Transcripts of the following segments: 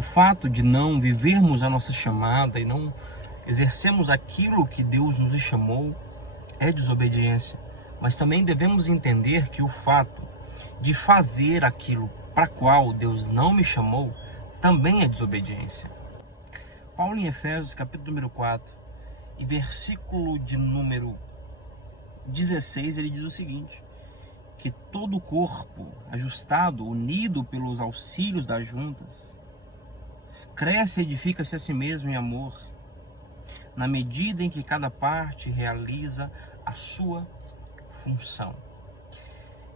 O fato de não vivermos a nossa chamada e não exercermos aquilo que Deus nos chamou é desobediência. Mas também devemos entender que o fato de fazer aquilo para qual Deus não me chamou também é desobediência. Paulo em Efésios, capítulo número 4, e versículo de número 16, ele diz o seguinte: que todo o corpo, ajustado, unido pelos auxílios das juntas, cresce e edifica-se a si mesmo em amor, na medida em que cada parte realiza a sua função.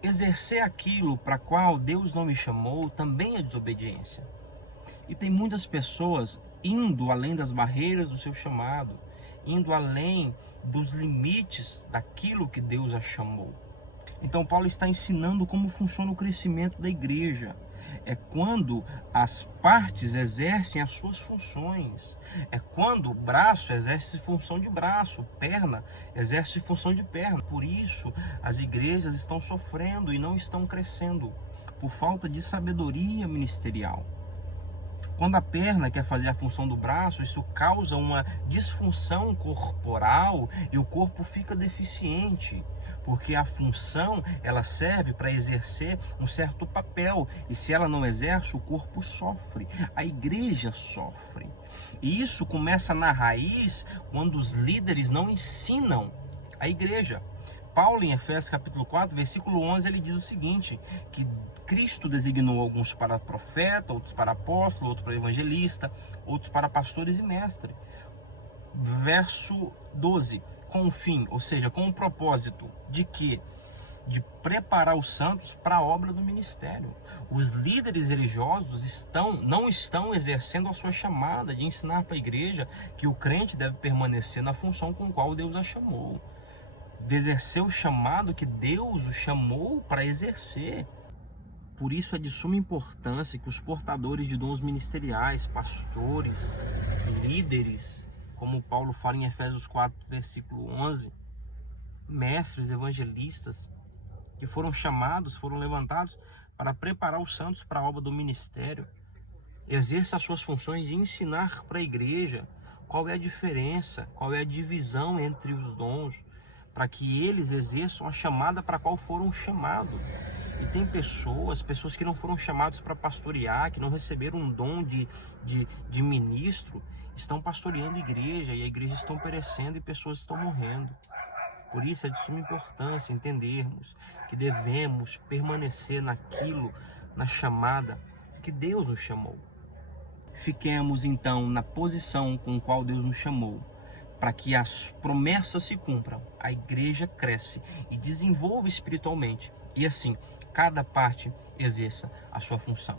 Exercer aquilo para qual Deus não me chamou também é desobediência. E tem muitas pessoas indo além das barreiras do seu chamado, indo além dos limites daquilo que Deus a chamou. Então Paulo está ensinando como funciona o crescimento da igreja. É quando as partes exercem as suas funções. É quando o braço exerce função de braço, perna exerce função de perna. Por isso as igrejas estão sofrendo e não estão crescendo, por falta de sabedoria ministerial. Quando a perna quer fazer a função do braço, isso causa uma disfunção corporal e o corpo fica deficiente, porque a função ela serve para exercer um certo papel, e se ela não exerce, o corpo sofre, a igreja sofre. E isso começa na raiz quando os líderes não ensinam a igreja. Paulo em Efésios capítulo 4, versículo 11, ele diz o seguinte, que Cristo designou alguns para profeta, outros para apóstolo, outros para evangelista, outros para pastores e mestres. Verso 12, com o fim, ou seja, com o propósito de quê? De preparar os santos para a obra do ministério. Os líderes religiosos não estão exercendo a sua chamada de ensinar para a igreja que o crente deve permanecer na função com qual Deus a chamou, de exercer o chamado que Deus o chamou para exercer. Por isso é de suma importância que os portadores de dons ministeriais, pastores, líderes, como Paulo fala em Efésios 4, versículo 11, mestres, evangelistas, que foram chamados, foram levantados para preparar os santos para a obra do ministério, exerça as suas funções de ensinar para a igreja qual é a diferença, qual é a divisão entre os dons, para que eles exerçam a chamada para a qual foram chamados. E tem pessoas que não foram chamados para pastorear, que não receberam um dom de ministro, estão pastoreando a igreja, e a igreja está perecendo e pessoas estão morrendo. Por isso é de suma importância entendermos que devemos permanecer naquilo, na chamada que Deus nos chamou. Fiquemos então na posição com a qual Deus nos chamou, para que as promessas se cumpram, a igreja cresce e desenvolve espiritualmente, e assim cada parte exerça a sua função.